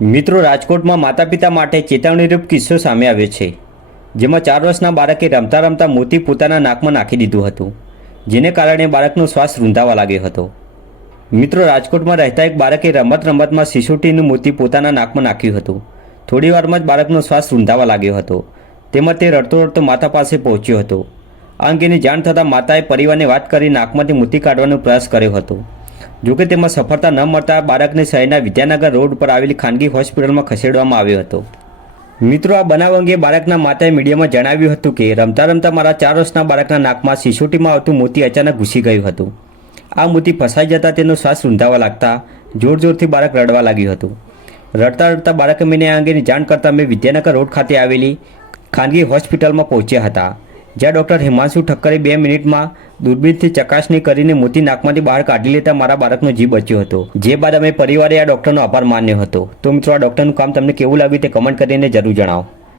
મિત્રો, રાજકોટમાં માતા પિતા માટે ચેતવણીરૂપ કિસ્સો સામે આવ્યો છે, જેમાં 4 વર્ષના બાળકે રમતા રમતા મોતી પોતાના નાકમાં નાખી દીધું હતું, જેને કારણે બાળકનો શ્વાસ રૂંધાવા લાગ્યો હતો. મિત્રો, રાજકોટમાં રહેતા એક બાળકે રમતમાં સિસોટીનું મોતી પોતાના નાકમાં નાખ્યું હતું. થોડી વારમાં જ બાળકનો શ્વાસ રૂંધાવા લાગ્યો હતો. તેમાં તે રડતો રડતો માતા પાસે પહોંચ્યો હતો. આ અંગેની જાણ થતાં માતાએ પરિવારને વાત કરી નાકમાંથી મોતી કાઢવાનો પ્રયાસ કર્યો હતો. જોકે તેમાં સફળતા ન મળતા બાળકને શહેરના વિદ્યાનગર રોડ પર આવેલી ખાનગી હોસ્પિટલમાં ખસેડવામાં આવ્યો હતો. મિત્રો, આ બનાવ અંગે બાળકના માતાએ મીડિયામાં જણાવ્યું હતું કે રમતા રમતા મારા 4 વર્ષના બાળકના નાકમાં સિસોટીમાં આવતું મોતી અચાનક ઘૂસી ગયું હતું. આ મોતી ફસાઈ જતાં તેનો શ્વાસ રૂંધાવા લાગતા જોરથી બાળક રડવા લાગ્યું હતું. રડતા રડતા બાળકે મને આ અંગેની જાણ કરતાં મેં વિદ્યાનગર રોડ ખાતે આવેલી ખાનગી હોસ્પિટલમાં પહોંચ્યા હતા, જ્યાં ડૉક્ટર હિમાંશુ ઠક્કરે 2 મિનિટમાં દૂરબીનથી ચકાસણી કરીને મોતી નાકમાંથી બહાર કાઢી લેતા મારા બાળકનો જીવ બચ્યો હતો. જે બાદ અમે પરિવારે આ ડૉક્ટરનો આભાર માન્યો હતો. તો મિત્રો, આ ડૉક્ટરનું કામ તમને કેવું લાગ્યું તે કમેન્ટ કરીને જરૂર જણાવો.